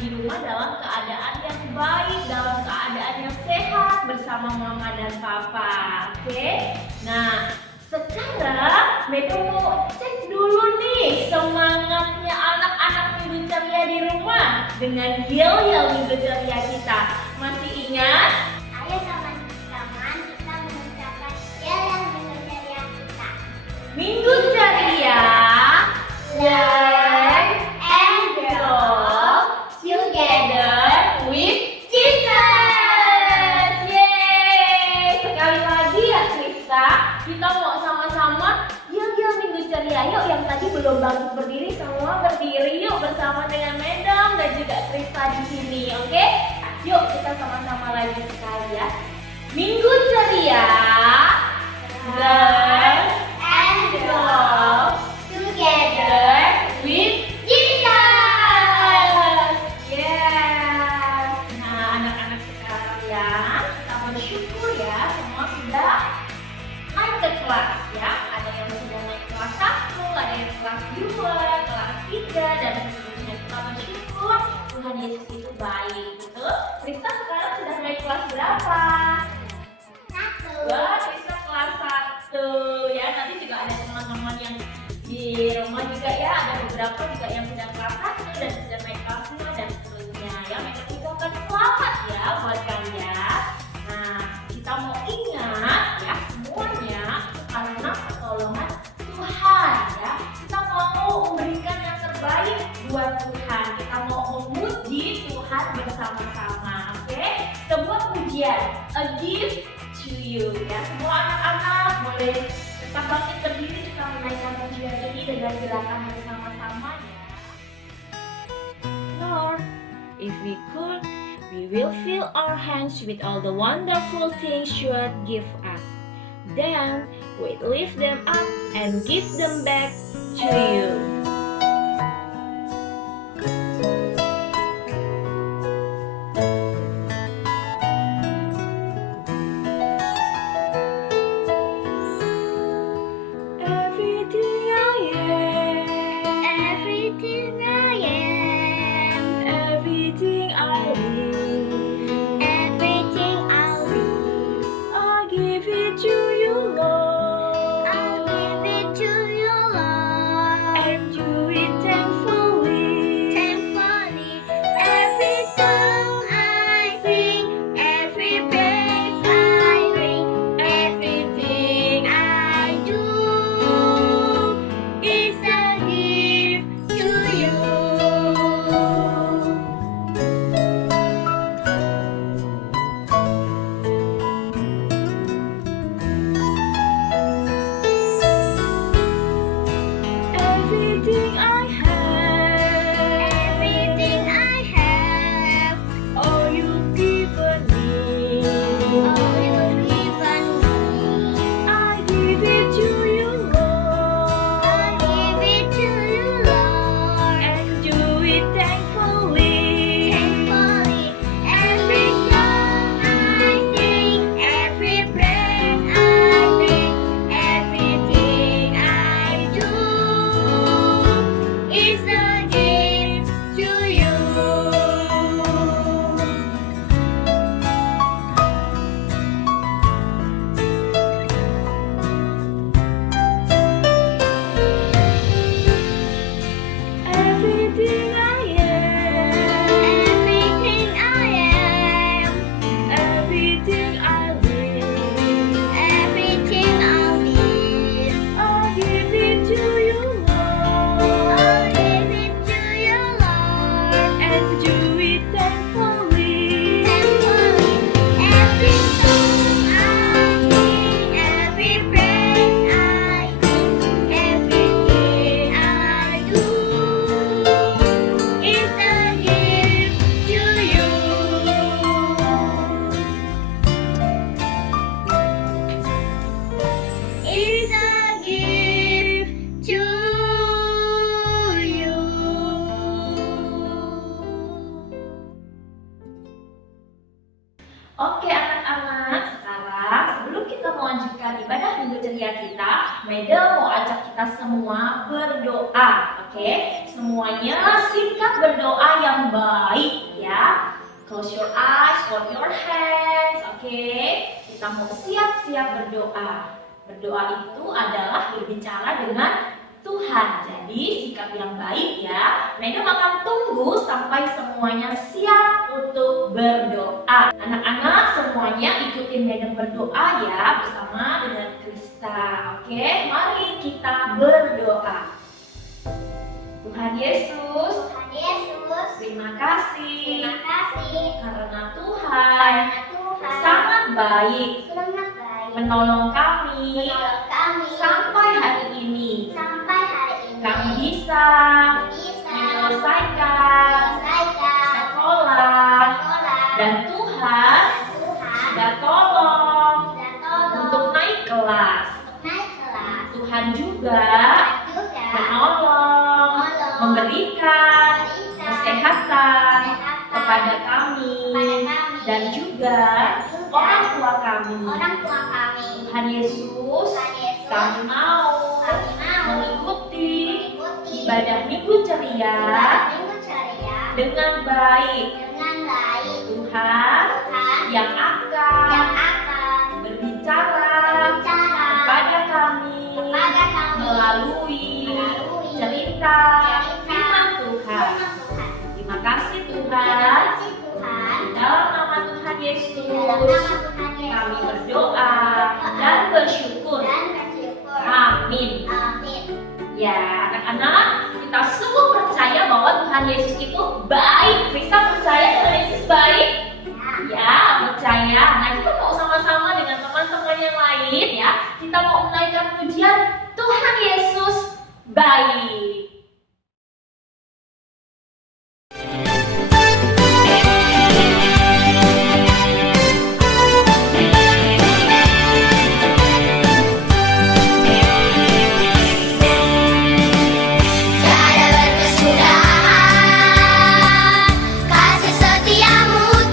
di rumah dalam keadaan yang baik, dalam keadaan yang sehat bersama mama dan papa. Oke? Nah, sekarang Medo mau cek dulu nih semangatnya anak-anak Minggu Ceria di rumah dengan yel-yel Minggu Ceria kita. Masih ingat? Ayo teman-teman kita mengucapkan yel-yel Minggu Ceria kita. Minggu Ceria, learn and grow together with Jesus. Yeay! Sekali lagi ya Krista, kita mau sama-sama yel-yel Minggu Ceria. Yuk, yang tadi belum bangun berdiri semua berdiri yuk bersama dengan Medong dan juga Krista di sini, oke? Yuk kita sama-sama lagi sekali ya. Minggu Ceria, learn and grow together with Jesus. Yes. Nah, anak-anak sekalian, kita bersyukur ya semua sudah naik ke kelas ya. Ada yang sudah naik kelas 1, ada yang kelas 2, kelas 3 dan seterusnya. Kita bersyukur Tuhan Yesus itu baik. Betul? Krista sekarang sudah naik kelas berapa? 1. Wah, Krista kelas 1 ya. Nanti juga ada teman-teman yang di rumah juga ya. Ada beberapa juga yang sudah kelas 1 dan sudah naik kelas 2 dan seterusnya ya. Mereka ucapkan selamat ya buat kalian. Nah, kita mau ingat ya semuanya karena pertolongan Tuhan ya. Kita mau memberikan yang terbaik buat Tuhan. Kita mau memuji Tuhan bersama-sama. Oke? Kita buat pujian, a gift to you ya. Semua anak-anak boleh tetap bangkit berdiri kita menaikkan pujian ini dengan gerakan bersama-sama ya. Lord, if we could, we will fill our hands with all the wonderful things you would give us. Then we lift them up and give them back to you. Everything I am, Everything I am, everything I live, everything I'll be, I give it to you, Lord. I'll give it to you, Lord. And Meda mau ajak kita semua berdoa, oke? Semuanya singkat berdoa yang baik ya. Close your eyes, hold your hands, oke? Kita mau siap-siap berdoa. Berdoa itu adalah berbicara dengan Tuhan. Jadi sikap yang baik ya. Meda akan tunggu sampai semuanya siap untuk berdoa. Anak-anak semuanya ikutin Meda berdoa ya bersama dengan Krista. Oke, mari kita berdoa. Tuhan Yesus, terima kasih karena Tuhan sangat baik menolong kami sampai hari ini. Kami bisa menyelesaikan sekolah dan Tuhan sudah tolong untuk naik kelas. Tuhan juga menolong, memberikan kesehatan kepada kami dan juga orang tua kami. Tuhan Yesus, kami mau mengikuti ibadah minggu ceria dengan baik. Tuhan yang akan berbicara kepada kami melalui cerita firman Tuhan. Terima kasih Tuhan. Dalam nama Tuhan Yesus kami berdoa dan bersyukur. Amin. Ya, anak-anak, kita semua percaya bahwa Tuhan Yesus itu baik. Bisa percaya Tuhan Yesus baik? Ya, percaya. Nah, kita mau sama-sama dengan teman-teman yang lain ya. Kita mau menaikkan pujian Tuhan Yesus baik. Kasih setiamu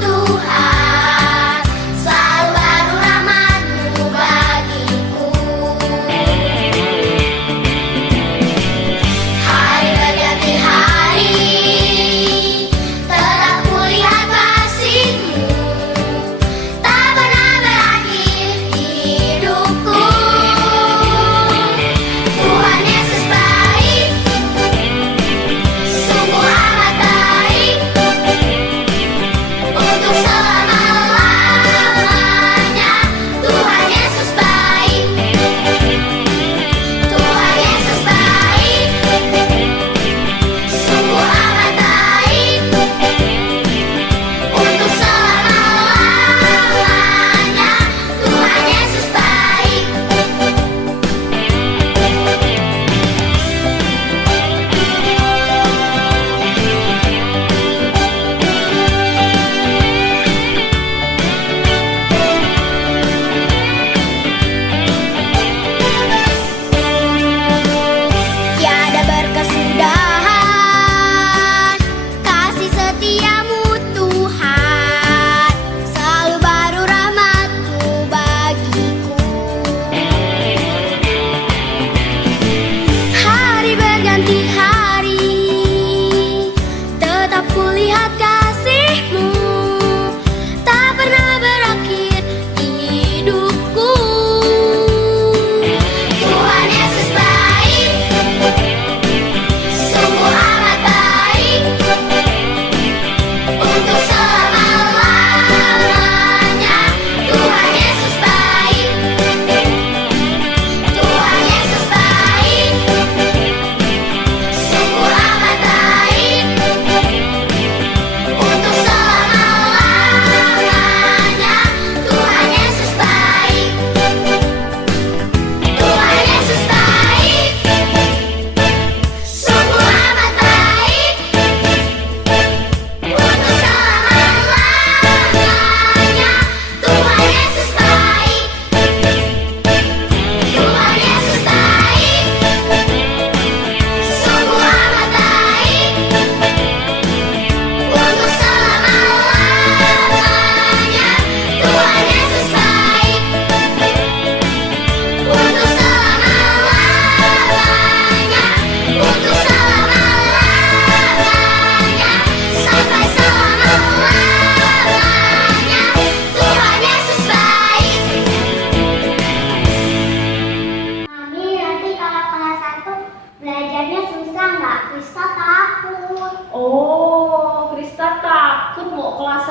Krista takut. Oh, Krista takut mau kelas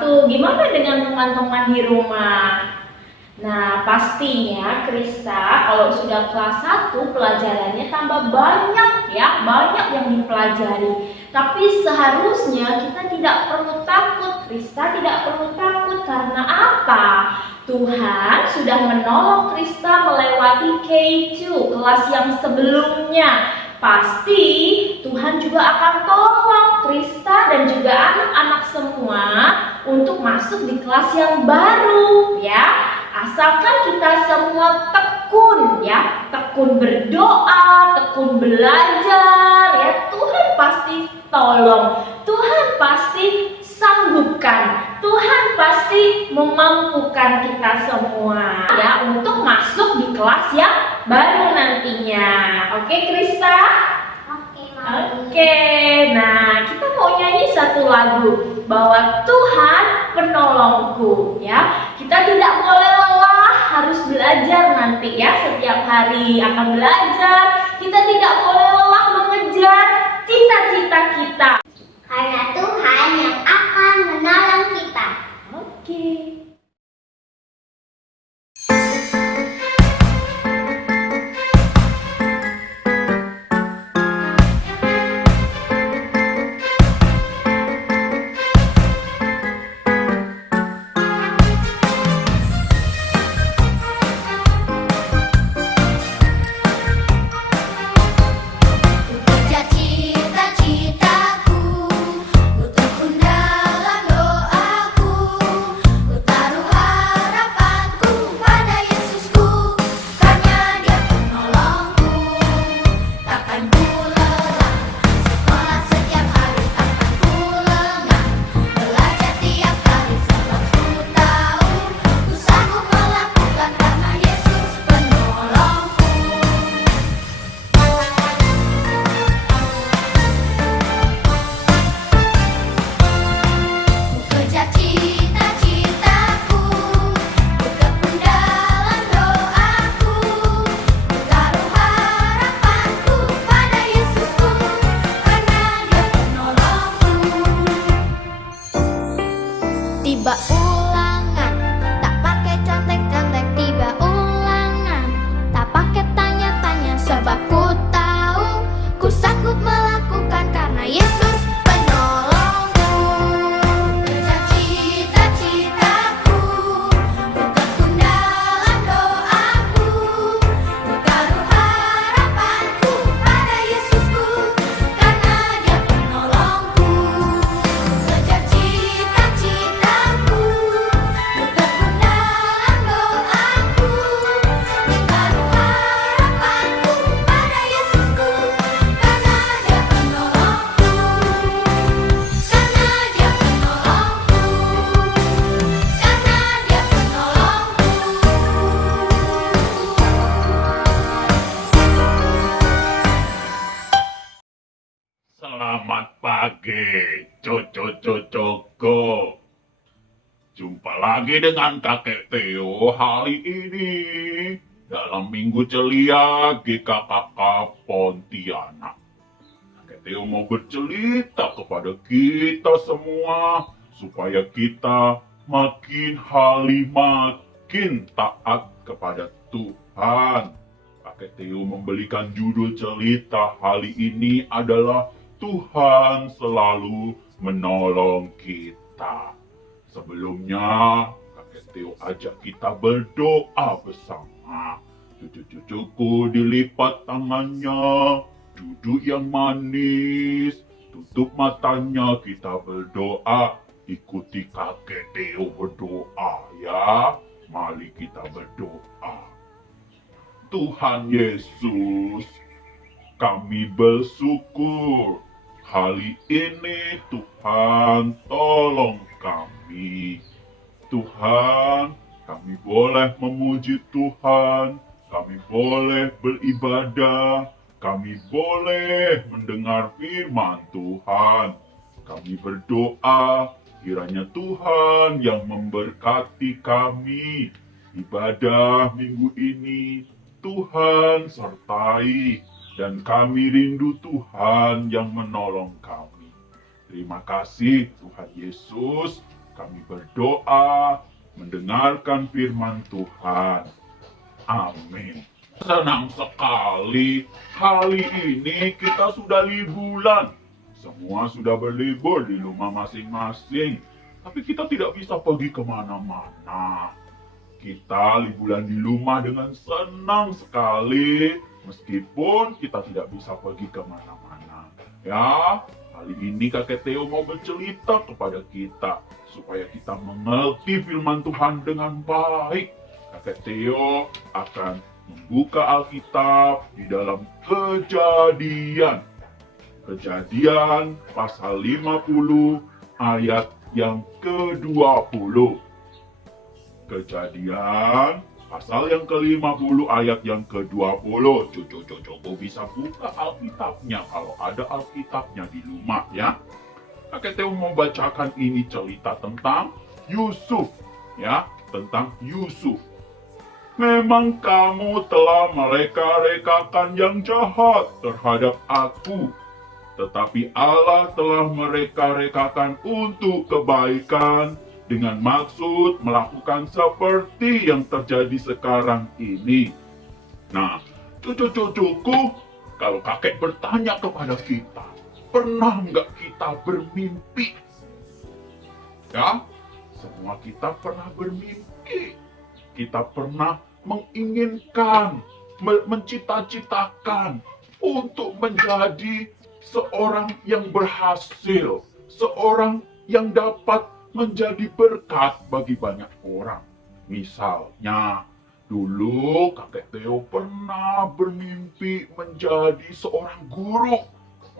1. Gimana dengan teman-teman di rumah? Nah, pastinya Krista kalau sudah kelas 1 pelajarannya tambah banyak ya, banyak yang dipelajari. Tapi seharusnya kita tidak perlu takut, Krista tidak perlu takut karena apa? Tuhan sudah menolong Krista melewati K2, kelas yang sebelumnya. Pasti Tuhan juga akan tolong Krista dan juga anak-anak semua untuk masuk di kelas yang baru ya. Asalkan kita semua tekun ya, tekun berdoa, tekun belajar ya, Tuhan pasti tolong, Tuhan pasti sanggupkan, Tuhan pasti memampukan kita semua ya untuk masuk di kelas yang baru nantinya. Oke Krista? Oke, Mami. Oke, nah kita mau nyanyi satu lagu bahwa Tuhan penolongku ya. Kita tidak boleh lelah, harus belajar nanti ya, setiap hari akan belajar. Kita tidak boleh lelah mengejar cita-cita kita. Karena Tuhan yang akan menolong kita. Oke. Kejar cita-citaku, ku tekun dalam doaku, ku taruh harapanku pada Yesusku, karena Dia penolongku. Takkan ku lelah, sekolah setiap hari takkan ku lengah, belajar tiap kali sebab ku tahu, ku sanggup melakukan karena Yesus penolongku. Kejar cita-citaku, ku tekun dalam doaku, ku taruh harapanku pada Yesusku, karena Dia penolongku. Tiba ulangan, tak pakai contek-contek. Tiba ulangan, tak pakai tanya-tanya. Sebab ku tahu, ku sanggup melakukan karena Yesus penolongku. Kejar cita-citaku, ku tekun dalam doaku, ku taruh harapanku pada Yesusku, karena Dia penolongku. Kejar cita-citaku, ku tekun dalam doaku, ku taruh harapanku pada Yesusku, karena Dia penolongku. Karena Dia penolongku, karena Dia penolongku. Selamat pagi, cucu-cucuku. Jumpa lagi dengan kakek Theo hari ini dalam Minggu Celia GKKK Pontianak. Kakek Theo mau bercerita kepada kita semua supaya kita makin taat kepada Tuhan. Kakek Theo memberikan judul cerita hari ini adalah Tuhan selalu menolong kita. Sebelumnya, Kakek Theo ajak kita berdoa bersama. Cucu-cucuku dilipat tangannya, duduk yang manis, tutup matanya, kita berdoa. Ikuti Kakek Theo berdoa ya. Mari kita berdoa. Tuhan Yesus, kami bersyukur hari ini Tuhan tolong kami. Tuhan, kami boleh memuji Tuhan, kami boleh beribadah, kami boleh mendengar firman Tuhan. Kami berdoa kiranya Tuhan yang memberkati kami ibadah minggu ini. Tuhan sertai dan kami rindu Tuhan yang menolong kami. Terima kasih Tuhan Yesus, kami berdoa mendengarkan firman Tuhan. Amin. Senang sekali, hari ini kita sudah liburan. Semua sudah berlibur di rumah masing-masing. Tapi kita tidak bisa pergi kemana-mana. Kita liburan di rumah dengan senang sekali. Meskipun kita tidak bisa pergi kemana-mana. Ya, kali ini Kakek Theo mau bercerita kepada kita. Supaya kita mengerti firman Tuhan dengan baik. Kakek Theo akan membuka Alkitab di dalam Kejadian pasal 50 ayat yang ke-20. Kejadian pasal yang ke-50 ayat yang ke-20. Cucu bisa buka Alkitabnya kalau ada Alkitabnya di rumah ya. Kakek Theo mau bacakan ini cerita tentang Yusuf ya, tentang Yusuf. Memang kamu telah mereka-rekakan yang jahat terhadap aku. Tetapi Allah telah mereka-rekakan untuk kebaikan dengan maksud melakukan seperti yang terjadi sekarang ini. Nah, cucu-cucuku, kalau kakek bertanya kepada kita, pernah nggak kita bermimpi? Ya, semua kita pernah bermimpi. Kita pernah menginginkan, mencita-citakan untuk menjadi seorang yang berhasil, seorang yang dapat menjadi berkat bagi banyak orang. Misalnya, dulu Kakek Theo pernah bermimpi menjadi seorang guru.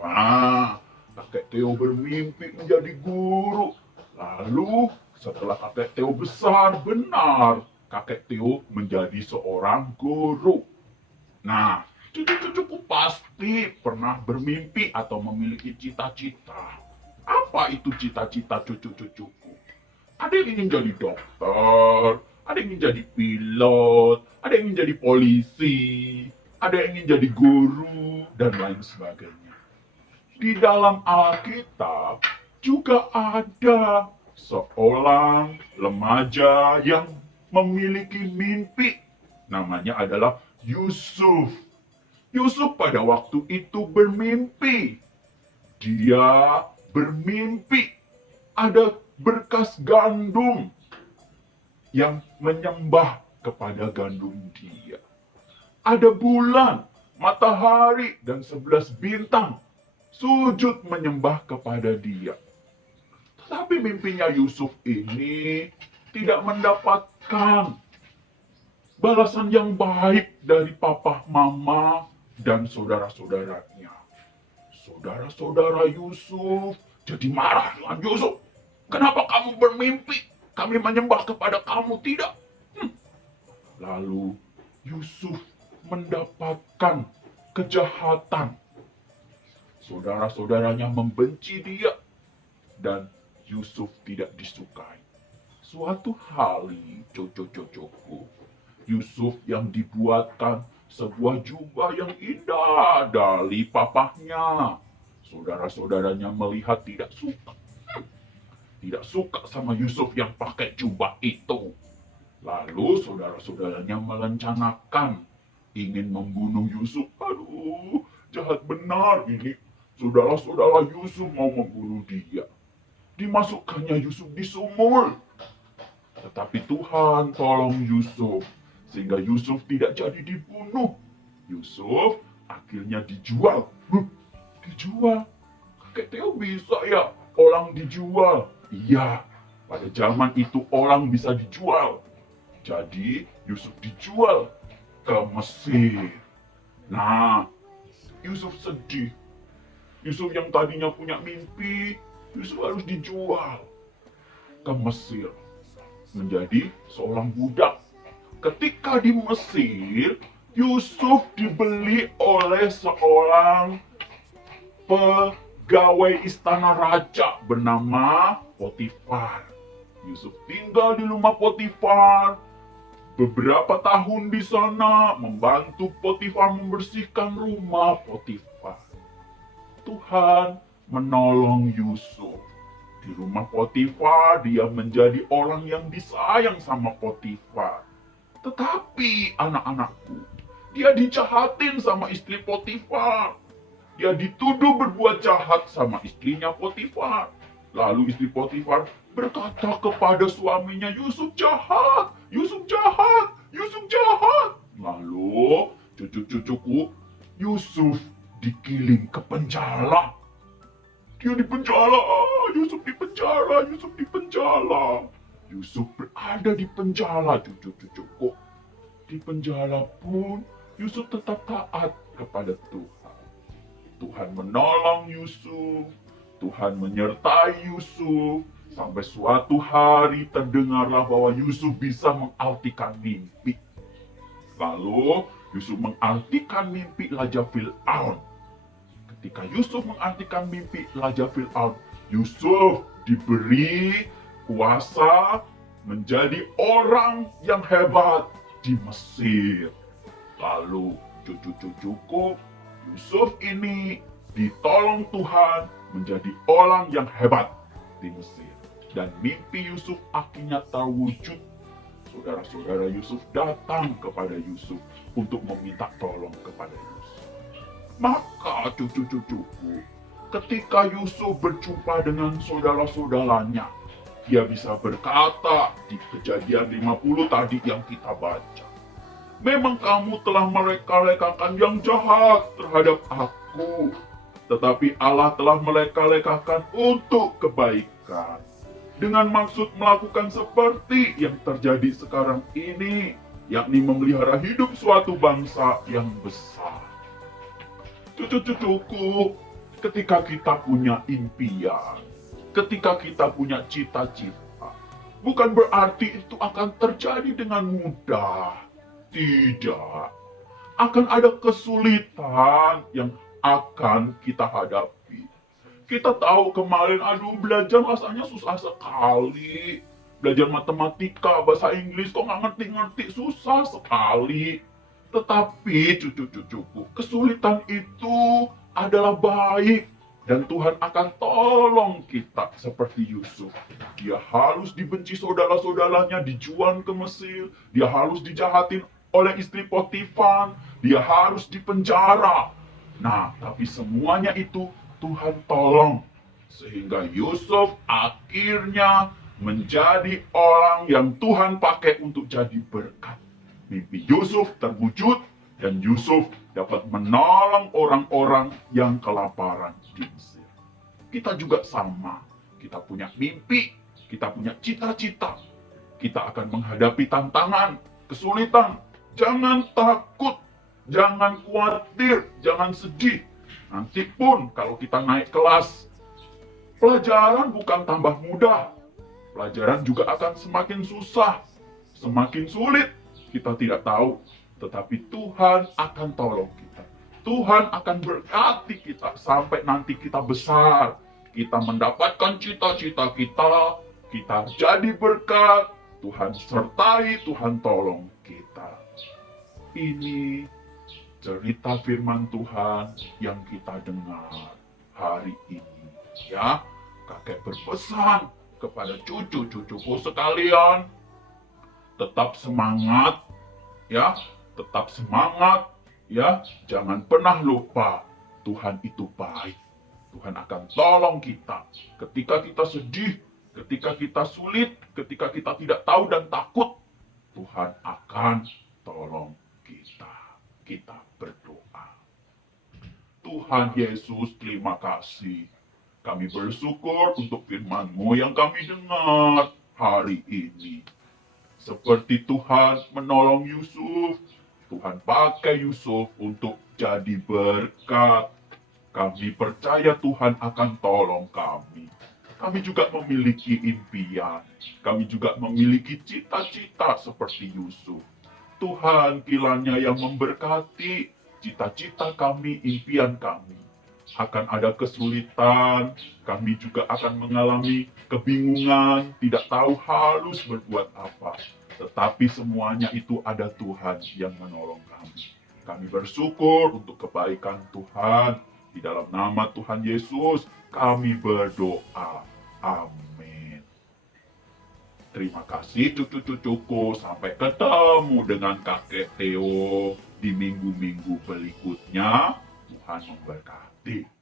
Nah, Kakek Theo bermimpi menjadi guru. Lalu, setelah Kakek Theo besar, benar, Kakek Theo menjadi seorang guru. Nah, cucu-cucuku pasti pernah bermimpi atau memiliki cita-cita. Apa itu cita-cita cucu-cucuku? Ada yang ingin jadi dokter, ada yang ingin jadi pilot, ada yang ingin jadi polisi, ada yang ingin jadi guru, dan lain sebagainya. Di dalam Alkitab juga ada seorang remaja yang memiliki mimpi. Namanya adalah Yusuf. Yusuf pada waktu itu bermimpi. Dia bermimpi ada berkas gandum yang menyembah kepada gandum dia. Ada bulan, matahari, dan 11 bintang sujud menyembah kepada dia. Tetapi mimpinya Yusuf ini tidak mendapatkan balasan yang baik dari papa, mama, dan saudara-saudaranya. Saudara-saudara Yusuf jadi marah dengan Yusuf. Kenapa kamu bermimpi? Kami menyembah kepada kamu tidak? Lalu Yusuf mendapatkan kejahatan. Saudara-saudaranya membenci dia dan Yusuf tidak disukai. Suatu hari, cucu-cucuku, Yusuf yang dibuatkan sebuah jubah yang indah dari papahnya. Saudara-saudaranya melihat tidak suka. Tidak suka sama Yusuf yang pakai jubah itu. Lalu saudara-saudaranya merencanakan ingin membunuh Yusuf. Aduh, jahat benar ini. Saudara-saudara Yusuf mau membunuh dia. Dimasukkannya Yusuf di sumur. Tetapi Tuhan tolong Yusuf, sehingga Yusuf tidak jadi dibunuh. Yusuf akhirnya dijual. Dijual? Kakek Theo bisa ya orang dijual? Iya, pada zaman itu orang bisa dijual. Jadi Yusuf dijual ke Mesir. Nah, Yusuf sedih. Yusuf yang tadinya punya mimpi, Yusuf harus dijual ke Mesir. Menjadi seorang budak. Ketika di Mesir, Yusuf dibeli oleh seorang pegawai istana raja bernama Potifar. Yusuf tinggal di rumah Potifar. beberapa tahun di sana membantu Potifar membersihkan rumah Potifar. Tuhan menolong Yusuf. Di rumah Potifar, dia menjadi orang yang disayang sama Potifar. Tetapi anak-anakku, dia dijahatin sama istri Potifar. Dia dituduh berbuat jahat sama istrinya Potifar. Lalu istri Potifar berkata kepada suaminya, Yusuf jahat, Yusuf jahat, Yusuf jahat. Lalu cucu-cucuku, Yusuf dikirim ke penjara. Dia di penjara, Yusuf di penjara, Yusuf di penjara. Yusuf berada di penjara, cucu-cucuku. Di penjara pun Yusuf tetap taat kepada Tuhan. Tuhan menolong Yusuf, Tuhan menyertai Yusuf, sampai suatu hari terdengarlah bahwa Yusuf bisa mengartikan mimpi. Lalu Yusuf mengartikan mimpi Raja Fir'aun. Ketika Yusuf mengartikan mimpi Raja Fir'aun, Yusuf diberi kuasa menjadi orang yang hebat di Mesir. Lalu cucu-cucuku, Yusuf ini ditolong Tuhan menjadi orang yang hebat di Mesir. Dan mimpi Yusuf akhirnya terwujud. Saudara-saudara Yusuf datang kepada Yusuf untuk meminta tolong kepada Yusuf. Maka cucu-cucuku, ketika Yusuf berjumpa dengan saudara-saudaranya, dia bisa berkata di Kejadian 50 tadi yang kita baca, memang kamu telah meleka-lekakan yang jahat terhadap aku, tetapi Allah telah meleka-lekakan untuk kebaikan, dengan maksud melakukan seperti yang terjadi sekarang ini, yakni memelihara hidup suatu bangsa yang besar. Cucu-cucuku, ketika kita punya impian, ketika kita punya cita-cita, bukan berarti itu akan terjadi dengan mudah. Tidak. Akan ada kesulitan yang akan kita hadapi. Kita tahu kemarin, belajar rasanya susah sekali. Belajar matematika, bahasa Inggris kok nggak ngerti-ngerti, susah sekali. Tetapi cucu-cucuku, kesulitan itu adalah baik. Dan Tuhan akan tolong kita seperti Yusuf. Dia harus dibenci saudara-saudaranya, dijual ke Mesir. Dia harus dijahatin oleh istri Potifar. Dia harus dipenjara. Nah, tapi semuanya itu Tuhan tolong. Sehingga Yusuf akhirnya menjadi orang yang Tuhan pakai untuk jadi berkat. Mimpi Yusuf terwujud dan Yusuf dapat menolong orang-orang yang kelaparan di Mesir. Kita juga sama. Kita punya mimpi, kita punya cita-cita. Kita akan menghadapi tantangan, kesulitan. Jangan takut, jangan khawatir, jangan sedih. Nanti pun kalau kita naik kelas, pelajaran bukan tambah mudah. Pelajaran juga akan semakin susah, semakin sulit. Kita tidak tahu. Tetapi Tuhan akan tolong kita. Tuhan akan berkati kita sampai nanti kita besar. Kita mendapatkan cita-cita kita. Kita jadi berkat. Tuhan sertai, Tuhan tolong kita. Ini cerita firman Tuhan yang kita dengar hari ini. Ya, kakek berpesan kepada cucu-cucuku sekalian. Tetap semangat. Ya, tetap semangat, ya. Jangan pernah lupa, Tuhan itu baik. Tuhan akan tolong kita. Ketika kita sedih, ketika kita sulit, ketika kita tidak tahu dan takut, Tuhan akan tolong kita. Kita berdoa. Tuhan Yesus, terima kasih. Kami bersyukur untuk firman-Mu yang kami dengar hari ini. Seperti Tuhan menolong Yusuf, Tuhan pakai Yusuf untuk jadi berkat. Kami percaya Tuhan akan tolong kami. Kami juga memiliki impian. Kami juga memiliki cita-cita seperti Yusuf. Tuhan kiranya yang memberkati cita-cita kami, impian kami. Akan ada kesulitan, kami juga akan mengalami kebingungan, tidak tahu harus berbuat apa. tetapi semuanya itu ada Tuhan yang menolong kami. Kami bersyukur untuk kebaikan Tuhan. Di dalam nama Tuhan Yesus, kami berdoa. Amin. Terima kasih cucu-cucuku. Sampai ketemu dengan kakek Theo di minggu-minggu berikutnya. Tuhan memberkati.